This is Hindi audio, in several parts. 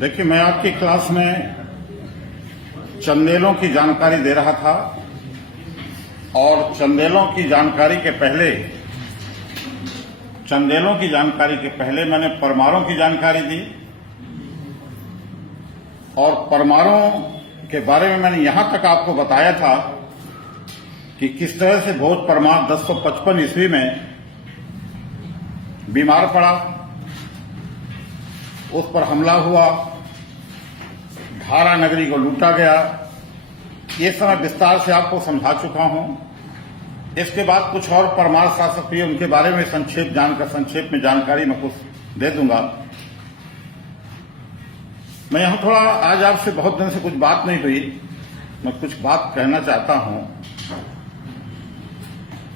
देखिए, मैं आपकी क्लास में चंदेलों की जानकारी दे रहा था और चंदेलों की जानकारी के पहले मैंने परमाणुओं की जानकारी दी और परमाणुओं के बारे में मैंने यहां तक आपको बताया था कि किस तरह से भोज परमार 1055 ईस्वी में बीमार पड़ा, उस पर हमला हुआ, धारा नगरी को लूटा गया। ये समय विस्तार से आपको समझा चुका हूं। इसके बाद कुछ और परमार शासक भी, उनके बारे में संक्षेप में जानकारी मैं कुछ दे दूंगा। मैं यहां थोड़ा, आज आपसे बहुत दिन से कुछ बात नहीं हुई, मैं कुछ बात कहना चाहता हूं।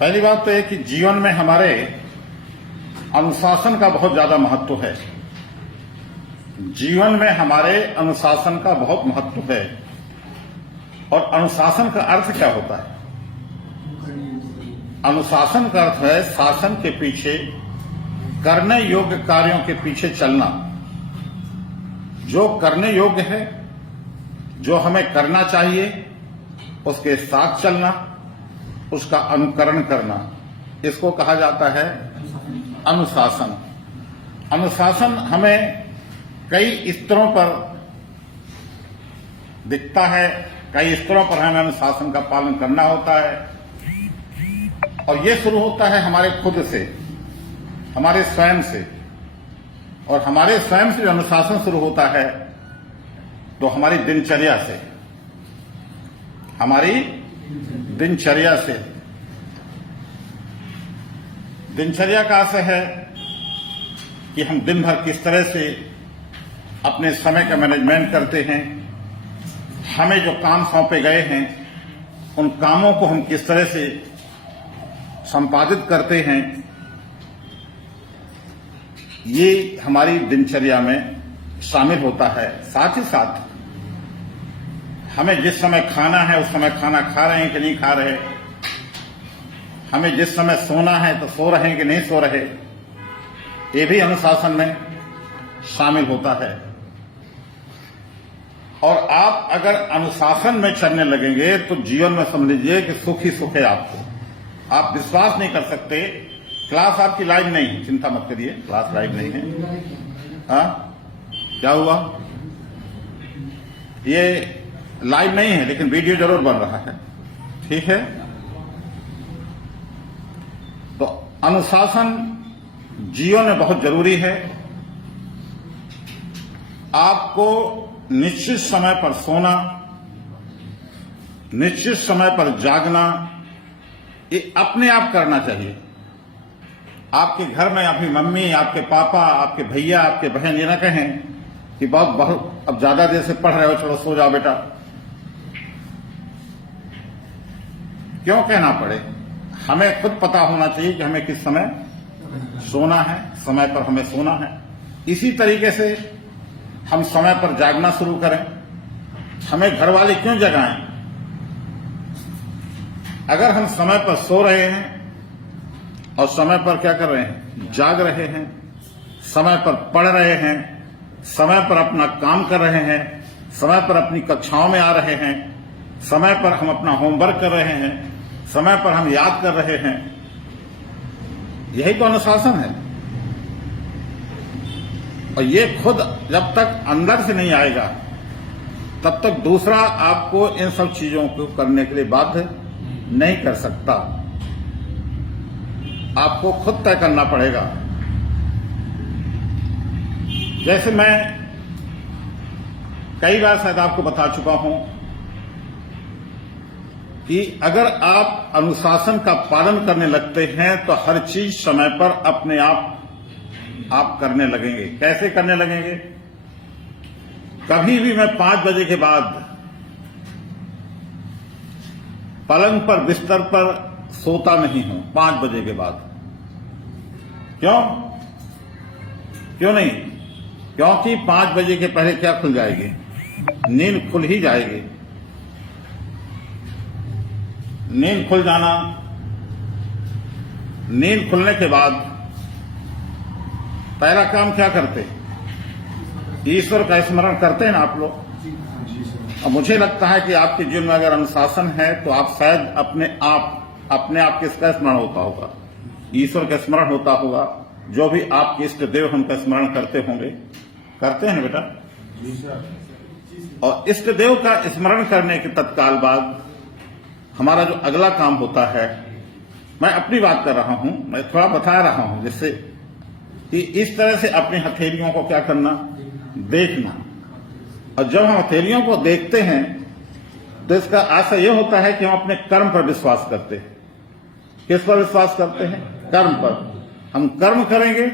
पहली बात तो है कि जीवन में हमारे अनुशासन का बहुत ज्यादा महत्व है। जीवन में हमारे अनुशासन का बहुत महत्व है। और अनुशासन का अर्थ क्या होता है? अनुशासन का अर्थ है शासन के पीछे, करने योग्य कार्यों के पीछे चलना। जो करने योग्य है, जो हमें करना चाहिए, उसके साथ चलना, उसका अनुकरण करना, इसको कहा जाता है अनुशासन। अनुशासन हमें कई स्तरों पर दिखता है, कई स्तरों पर हमें अनुशासन का पालन करना होता है। और ये शुरू होता है हमारे खुद से, हमारे स्वयं से। और हमारे स्वयं से जो अनुशासन शुरू होता है तो हमारी दिनचर्या से, हमारी दिनचर्या से। दिनचर्या का अर्थ है कि हम दिन भर किस तरह से अपने समय का मैनेजमेंट करते हैं, हमें जो काम सौंपे गए हैं उन कामों को हम किस तरह से संपादित करते हैं, ये हमारी दिनचर्या में शामिल होता है। साथ ही साथ हमें जिस समय खाना है उस समय खाना खा रहे हैं कि नहीं खा रहे, हमें जिस समय सोना है तो सो रहे हैं कि नहीं सो रहे, ये भी अनुशासन में शामिल होता है। और आप अगर अनुशासन में चलने लगेंगे तो जीवन में समझ लीजिए कि सुख ही सुख है आपको। आप विश्वास नहीं कर सकते। क्लास आपकी लाइव नहीं है, चिंता मत करिए, क्लास लाइव नहीं है। हाँ, क्या हुआ? ये लाइव नहीं है लेकिन वीडियो जरूर बन रहा है, ठीक है? तो अनुशासन जीवन में बहुत जरूरी है। आपको निश्चित समय पर सोना, निश्चित समय पर जागना, ये अपने आप करना चाहिए। आपके घर में आपकी मम्मी, आपके पापा, आपके भैया, आपके बहन ये ना कहें कि बहुत अब ज्यादा देर से पढ़ रहे हो, चलो सो जाओ बेटा। क्यों कहना पड़े? हमें खुद पता होना चाहिए कि हमें किस समय सोना है, समय पर हमें सोना है। इसी तरीके से हम समय पर जागना शुरू करें। हमें घर वाले क्यों जगाएं? अगर हम समय पर सो रहे हैं और समय पर क्या कर रहे हैं, जाग रहे हैं, समय पर पढ़ रहे हैं, समय पर अपना काम कर रहे हैं, समय पर अपनी कक्षाओं में आ रहे हैं, समय पर हम अपना होमवर्क कर रहे हैं, समय पर हम याद कर रहे हैं, यही तो अनुशासन है। और ये खुद जब तक अंदर से नहीं आएगा तब तक दूसरा आपको इन सब चीजों को करने के लिए बाध्य नहीं कर सकता। आपको खुद तय करना पड़ेगा। जैसे मैं कई बार शायद आपको बता चुका हूं कि अगर आप अनुशासन का पालन करने लगते हैं तो हर चीज समय पर अपने आप करने लगेंगे। कैसे करने लगेंगे? कभी भी मैं 5 बजे के बाद पलंग पर, बिस्तर पर सोता नहीं हूं। 5 बजे के बाद। क्यों नहीं? क्योंकि 5 बजे के पहले क्या खुल जाएगी? नींद खुल ही जाएगी। नींद खुल जाना, नींद खुलने के बाद पहला काम क्या करते? ईश्वर का स्मरण करते हैं ना आप लोग? अब मुझे लगता है कि आपके जीवन में अगर अनुशासन है तो आप शायद अपने आप किसका स्मरण होता होगा? ईश्वर का स्मरण होता होगा। जो भी आपके इष्ट देव उनका स्मरण करते होंगे, करते हैं ना बेटा? और इष्ट देव का स्मरण करने के तत्काल बाद हमारा जो अगला काम होता है, मैं अपनी बात कर रहा हूं, मैं थोड़ा बता रहा हूं, जिससे कि इस तरह से अपनी हथेलियों को क्या करना, देखना। और जब हम हथेलियों को देखते हैं तो इसका आशय यह होता है कि हम अपने कर्म पर विश्वास करते हैं। किस पर विश्वास करते हैं? कर्म पर। हम कर्म करेंगे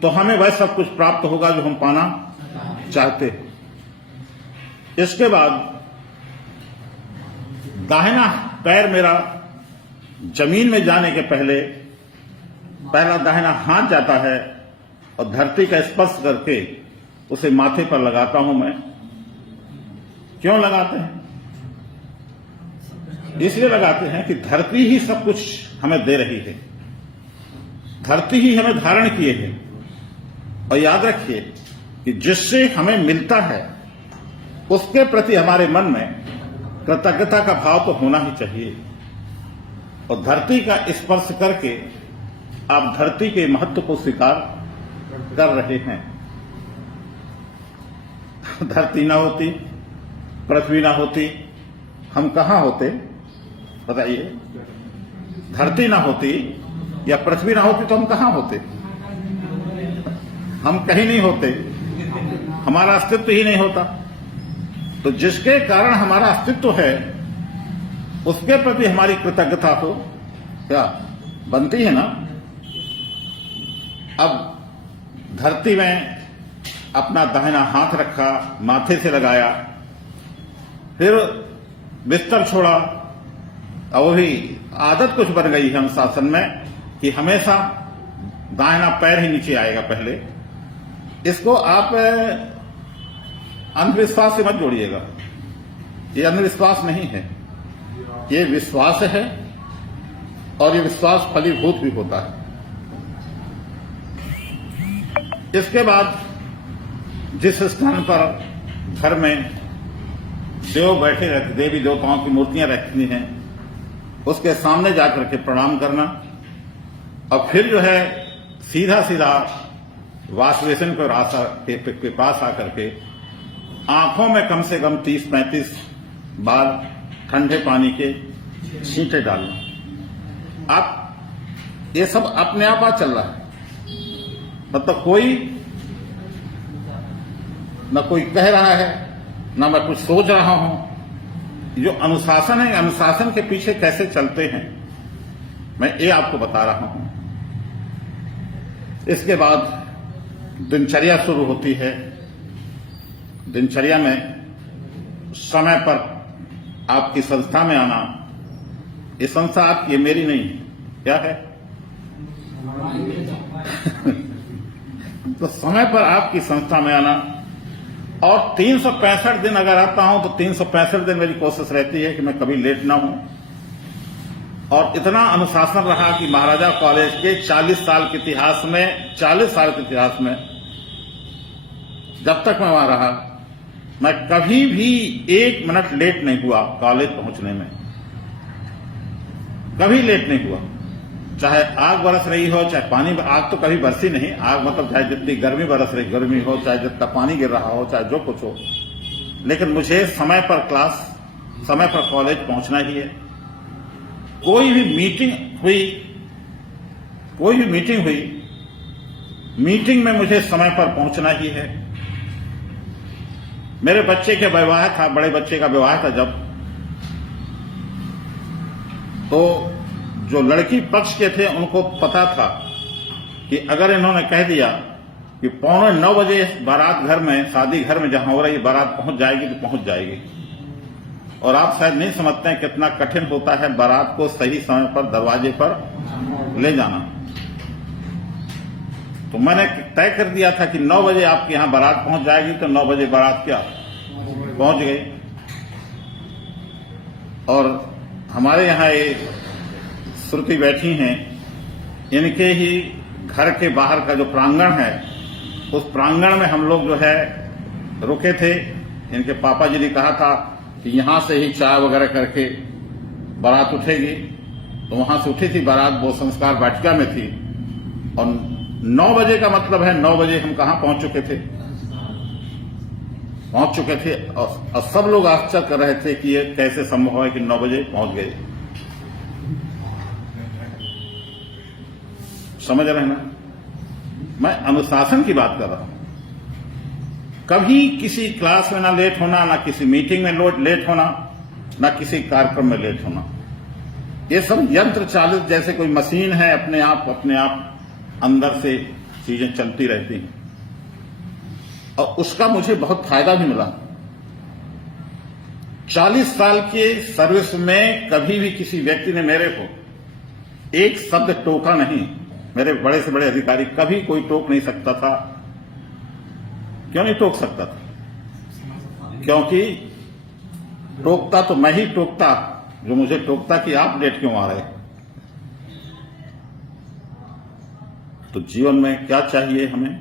तो हमें वह सब कुछ प्राप्त होगा जो हम पाना चाहते हैं। इसके बाद दाहिना पैर मेरा जमीन में जाने के पहले पहला दाहिना हाथ जाता है और धरती का स्पर्श करके उसे माथे पर लगाता हूं मैं। क्यों लगाते हैं? इसलिए लगाते हैं कि धरती ही सब कुछ हमें दे रही है, धरती ही हमें धारण किए है। और याद रखिए कि जिससे हमें मिलता है उसके प्रति हमारे मन में कृतज्ञता का भाव तो होना ही चाहिए। और धरती का स्पर्श करके आप धरती के महत्व को स्वीकार कर रहे हैं। धरती ना होती, पृथ्वी ना होती, हम कहां होते? बताइए। धरती ना होती या पृथ्वी ना होती तो हम कहां होते? हम कहीं नहीं होते, हमारा अस्तित्व ही नहीं होता। तो जिसके कारण हमारा अस्तित्व है उसके प्रति हमारी कृतज्ञता तो क्या बनती है ना। अब धरती में अपना दाहिना हाथ रखा, माथे से लगाया, फिर बिस्तर छोड़ा। और वही आदत कुछ बन गई है अनुशासन में कि हमेशा दाहिना पैर ही नीचे आएगा पहले। इसको आप अंधविश्वास से मत जोड़िएगा। ये अंधविश्वास नहीं है, ये विश्वास है और ये विश्वास फलीभूत भी होता है। इसके बाद जिस स्थान पर घर में देव बैठे रहते, देवी देवताओं की मूर्तियां रखती हैं, उसके सामने जाकर के प्रणाम करना। और फिर जो है सीधा सीधा वाश बेसिन के पास आकर के आंखों में कम से कम 30-35 बार ठंडे पानी के छींटे डालना। आप ये सब अपने आप आ चल रहा है, मतलब कोई न कोई कह रहा है ना मैं कुछ सोच रहा हूं। जो अनुशासन है, अनुशासन के पीछे कैसे चलते हैं मैं ये आपको बता रहा हूं। इसके बाद दिनचर्या शुरू होती है। दिनचर्या में समय पर आपकी संस्था में आना। ये संस्था आपकी है, मेरी नहीं। क्या है? तो समय पर आपकी संस्था में आना। और 365 दिन अगर आता हूं तो 365 दिन मेरी कोशिश रहती है कि मैं कभी लेट ना हूं। और इतना अनुशासन रहा कि महाराजा कॉलेज के 40 साल के इतिहास में, 40 साल के इतिहास में जब तक मैं वहां रहा, मैं कभी भी 1 मिनट लेट नहीं हुआ कॉलेज पहुंचने में। कभी लेट नहीं हुआ। चाहे आग बरस रही हो, चाहे पानी, आग तो कभी बरसी नहीं, आग मतलब चाहे जितनी गर्मी बरस रही गर्मी हो, चाहे जितना पानी गिर रहा हो, चाहे जो कुछ हो, लेकिन मुझे समय पर क्लास, समय पर कॉलेज पहुंचना ही है। कोई भी मीटिंग हुई, मीटिंग में मुझे समय पर पहुंचना ही है। मेरे बच्चे का विवाह था, बड़े बच्चे का विवाह था जब, तो जो लड़की पक्ष के थे उनको पता था कि अगर इन्होंने कह दिया कि 8:45 बजे बारात घर में, शादी घर में जहां हो रही बारात पहुंच जाएगी तो पहुंच जाएगी। और आप शायद नहीं समझते हैं कितना कठिन होता है बारात को सही समय पर दरवाजे पर ले जाना। तो मैंने तय कर दिया था कि 9 बजे आपके यहां बारात पहुंच जाएगी, तो 9 बजे बारात क्या पहुंच गई। और हमारे यहां ये श्रुति बैठी हैं, इनके ही घर के बाहर का जो प्रांगण है उस प्रांगण में हम लोग जो है रुके थे। इनके पापा जी ने कहा था कि यहां से ही चाय वगैरह करके बारात उठेगी, तो वहां से उठी थी बारात, वो संस्कार वाटिका में थी। और 9 बजे का मतलब है 9 बजे हम कहां पहुंच चुके थे और सब लोग आश्चर्य कर रहे थे कि ये कैसे संभव है कि 9 बजे पहुंच गए। समझ रहे हैं ना, मैं अनुशासन की बात कर रहा हूं। कभी किसी क्लास में ना लेट होना, ना किसी मीटिंग में लेट होना, ना किसी कार्यक्रम में लेट होना। ये सब यंत्र चालित, जैसे कोई मशीन है, अपने आप अंदर से चीजें चलती रहती हैं। और उसका मुझे बहुत फायदा भी मिला। 40 साल के सर्विस में कभी भी किसी व्यक्ति ने मेरे को एक शब्द टोका नहीं। मेरे बड़े से बड़े अधिकारी, कभी कोई टोक नहीं सकता था। क्यों नहीं टोक सकता था? क्योंकि टोकता तो मैं ही टोकता, जो मुझे टोकता कि आप लेट क्यों आ रहे। तो जीवन में क्या चाहिए हमें?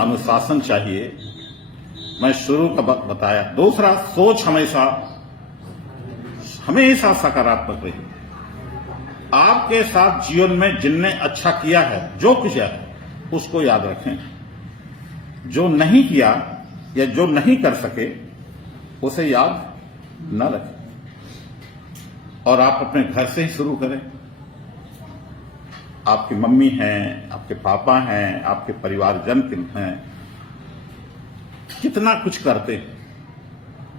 अनुशासन चाहिए। मैं शुरू का बताया। दूसरा, सोच हमेशा सकारात्मक रही। आपके साथ जीवन में जिनने अच्छा किया है, जो किया है, उसको याद रखें। जो नहीं किया या जो नहीं कर सके, उसे याद न रखें। और आप अपने घर से ही शुरू करें। आपकी मम्मी हैं, आपके पापा हैं, आपके परिवारजन हैं, कितना कुछ करते हैं।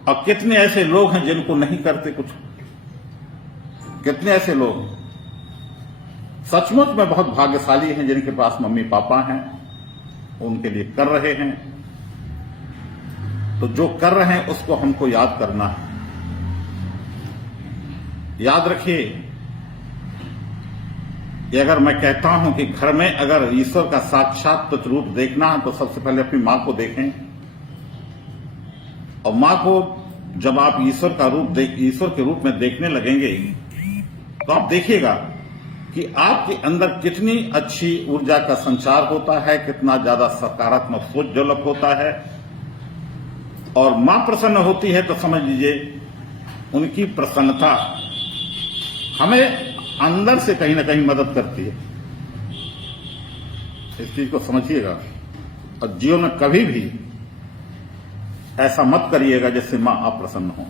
और कितने ऐसे लोग हैं जिनको नहीं करते कुछ। कितने ऐसे लोग सचमुच में बहुत भाग्यशाली हैं जिनके पास मम्मी पापा हैं, उनके लिए कर रहे हैं। तो जो कर रहे हैं उसको हमको याद करना है। याद रखिए, कि अगर मैं कहता हूं कि घर में अगर ईश्वर का साक्षात रूप देखना है, तो सबसे पहले अपनी मां को देखें। और मां को जब आप ईश्वर के रूप में देखने लगेंगे, तो आप देखिएगा कि आपके अंदर कितनी अच्छी ऊर्जा का संचार होता है, कितना ज्यादा सकारात्मक सोच डेवलप होता है। और मां प्रसन्न होती है तो समझ लीजिए उनकी प्रसन्नता हमें अंदर से कहीं ना कहीं मदद करती है। इस चीज को समझिएगा। और जीवन में कभी भी ऐसा मत करिएगा जिससे मां अप्रसन्न हो।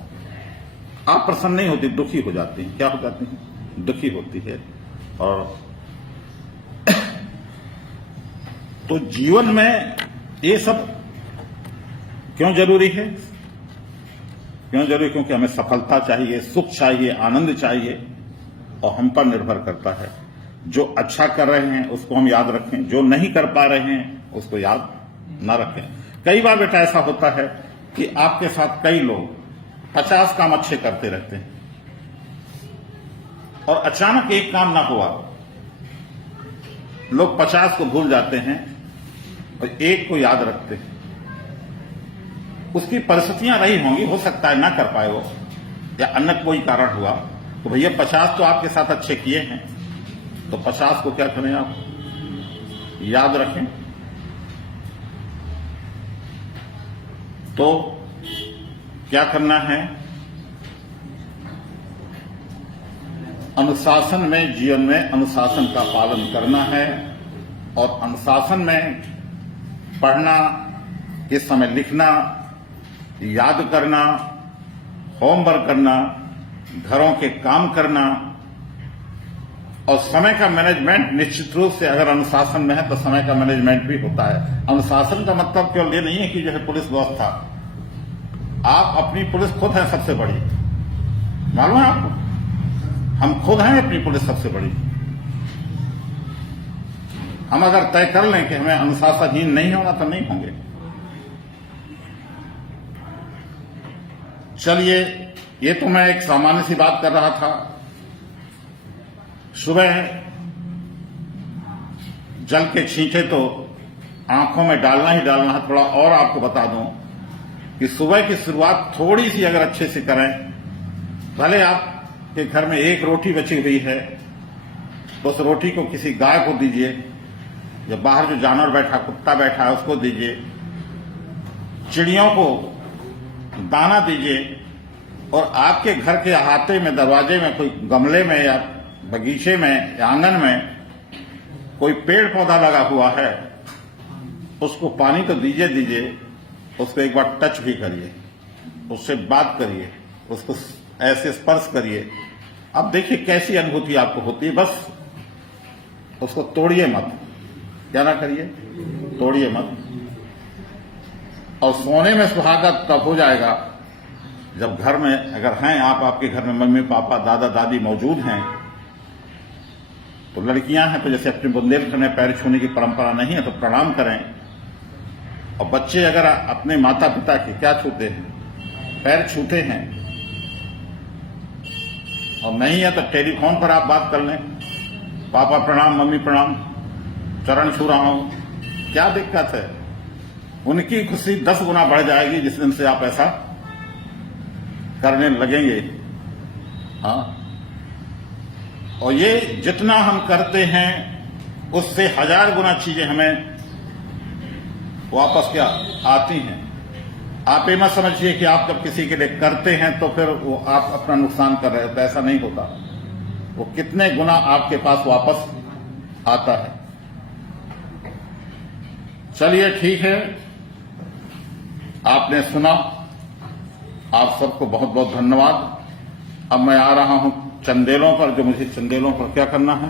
आप प्रसन्न नहीं होती, दुखी हो जाती हैं। क्या हो जाती हैं? दुखी होती है। और तो जीवन में ये सब क्यों जरूरी है? क्योंकि हमें सफलता चाहिए, सुख चाहिए, आनंद चाहिए। और हम पर निर्भर करता है। जो अच्छा कर रहे हैं उसको हम याद रखें, जो नहीं कर पा रहे हैं उसको याद ना रखें। कई बार बेटा ऐसा होता है कि आपके साथ कई लोग 50 काम अच्छे करते रहते हैं और अचानक एक काम ना हुआ, लोग 50 को भूल जाते हैं और एक को याद रखते हैं। उसकी परिस्थितियां रही होंगी, हो सकता है ना कर पाए वो, या अन्य कोई कारण हुआ। तो भैया 50 तो आपके साथ अच्छे किए हैं, तो 50 को क्या करें, आप याद रखें। तो क्या करना है? अनुशासन में, जीवन में अनुशासन का पालन करना है। और अनुशासन में पढ़ना, इस समय लिखना, याद करना, होमवर्क करना, घरों के काम करना और समय का मैनेजमेंट। निश्चित रूप से अगर अनुशासन में है तो समय का मैनेजमेंट भी होता है। अनुशासन का मतलब केवल ये नहीं है कि जो है पुलिस व्यवस्था, आप अपनी पुलिस खुद है सबसे बड़ी। मालूम है आपको? हम खुद हैं अपनी पुलिस सबसे बड़ी। हम अगर तय कर लें कि हमें अनुशासनहीन नहीं होना तो नहीं होंगे। चलिए, ये तो मैं एक सामान्य सी बात कर रहा था। सुबह जल के छींटे तो आंखों में डालना ही डालना है। थोड़ा और आपको बता दूं कि सुबह की शुरुआत थोड़ी सी अगर अच्छे से करें, भले आपके घर में एक रोटी बची हुई है तो उस रोटी को किसी गाय को दीजिए या बाहर जो जानवर बैठा, कुत्ता बैठा है, उसको दीजिए। चिड़ियों को दाना दीजिए। और आपके घर के अहाते में, दरवाजे में, कोई गमले में या बगीचे में या आंगन में कोई पेड़ पौधा लगा हुआ है, उसको पानी तो दीजिए, उसको एक बार टच भी करिए, उससे बात करिए, उसको ऐसे स्पर्श करिए। अब देखिए कैसी अनुभूति आपको होती है। बस उसको तोड़िए मत, क्या ना करिए, तोड़िए मत। और सोने में सुहागा तब हो जाएगा जब घर में अगर हैं आप, आपके घर में मम्मी पापा दादा दादी मौजूद हैं, तो लड़कियां हैं तो जैसे अपने बुंदेलखंड में पैर छूने की परंपरा नहीं है तो प्रणाम करें। और बच्चे अगर अपने माता पिता के क्या छूते हैं, पैर छूते हैं, और नहीं है तो टेलीफोन पर आप बात कर लें, पापा प्रणाम, मम्मी प्रणाम, चरण छू रहा हूं, क्या दिक्कत है। उनकी खुशी 10 गुना बढ़ जाएगी जिस दिन से आप ऐसा करने लगेंगे। हाँ, और ये जितना हम करते हैं उससे 1000 गुना चीजें हमें वापस क्या आती हैं। आप ये मत समझिए कि आप जब किसी के लिए करते हैं तो फिर वो आप अपना नुकसान कर रहे हो, तो ऐसा नहीं होता। वो कितने गुना आपके पास वापस आता है। चलिए ठीक है, आपने सुना, आप सबको बहुत बहुत धन्यवाद। अब मैं आ रहा हूं चंदेलों पर, जो मुझे चंदेलों पर क्या करना है।